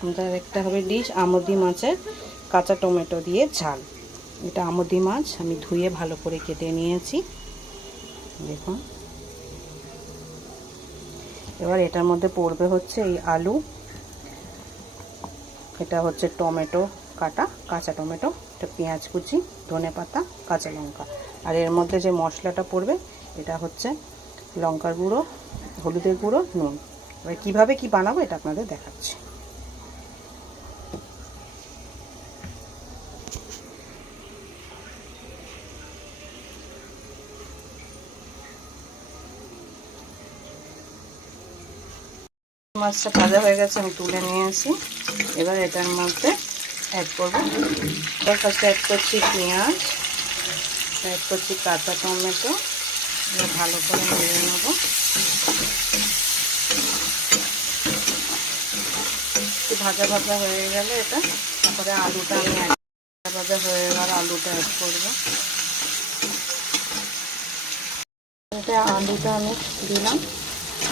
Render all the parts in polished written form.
আমাদের একটা হবে ডিশ আমুদি মাছের কাঁচা টমেটো দিয়ে ঝাল। এটা আমুদি মাছ আমি ধুয়ে ভালো করে কেটে নিয়েছি, দেখুন। এবার এটার মধ্যে পড়বে হচ্ছে এই আলু, এটা হচ্ছে টমেটো কাটা, কাঁচা টমেটো, এটা পেঁয়াজ কুচি, ধনেপাতা, কাঁচা লঙ্কা। আর এর মধ্যে যে মশলাটা পড়বে এটা হচ্ছে লঙ্কার গুঁড়ো, হলুদের গুঁড়ো, নুন। এবার কীভাবে কি বানাবো এটা আপনাদের দেখাচ্ছি। মাছটা ভাজা হয়ে গেছে, আমি তুলে নিয়ে আসি। এবার এটার মধ্যে অ্যাড করবো, এবার ফার্স্টে অ্যাড করছি পেঁয়াজ, অ্যাড করছি কাঁচা টমেটো, এবার ভালো করে নেড়ে নেবো। একটু ভাজা ভাজা হয়ে গেলে এটা, তারপরে আলুটা আমি ভাজা হয়ে গেলে আলুটা অ্যাড করবো। এটা আলুটা আমি দিলাম,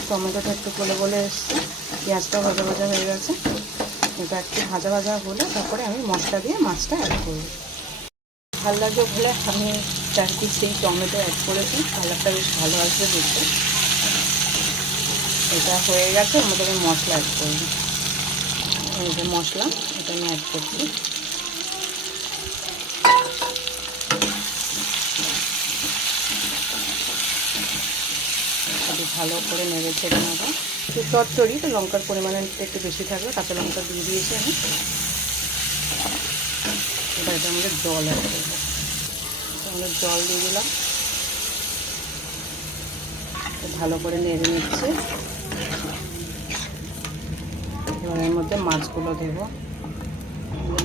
টমেটোটা একটু গলে গলে এসছে, পেঁয়াজটা ভাজা ভাজা হয়ে গেছে। এটা একটু ভাজা ভাজা হলে তারপরে আমি মশলা দিয়ে মাছটা অ্যাড করব। ভালো লাগবে বলে আমি 4 পিস সেই টমেটো অ্যাড করেছি, কালারটা বেশ ভালো আসবে দেখতে। এটা হয়ে গেছে, আমাদের আমি মশলা অ্যাড করবো। এই যে মশলা, এটা আমি অ্যাড করছি। ভালো করে নেড়ে ছেড়ে নেবো। একটু চটচড়ি, তো লঙ্কার পরিমাণটা একটু বেশি থাকবে, কাঁচা লঙ্কা দিয়ে দিয়েছি আমি। এবার এটার মধ্যে জল অ্যাড করবো, আমাদের জল দিয়ে দিলাম, ভালো করে নেড়ে নিচ্ছে। এবার এর মধ্যে মাছগুলো দেবো,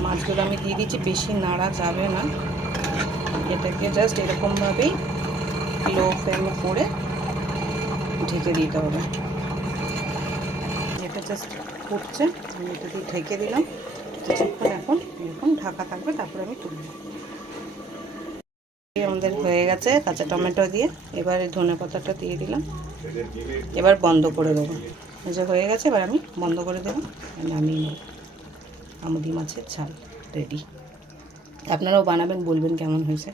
মাছগুলো আমি দিয়ে দিচ্ছি, বেশি নাড়া যাবে না, এটাকে জাস্ট এরকমভাবেই লো ফ্লেমে করে ঢেকে দিতে হবে। এটা জাস্ট ফুটছে, আমি এটা দিয়ে ঢেকে দিলাম কিছুক্ষণ, এখন এরকম ঢাকা থাকবে, তারপরে আমি তুলব। আমাদের হয়ে গেছে কাঁচা টমেটো দিয়ে, এবার এই ধনেপাতাটা দিয়ে দিলাম, এবার বন্ধ করে দেবো। এই যে হয়ে গেছে, এবার আমি বন্ধ করে দেবো, নামিয়ে নেব। আমুদি মাছের ঝাল রেডি। আপনারাও বানাবেন, বলবেন কেমন হয়েছে।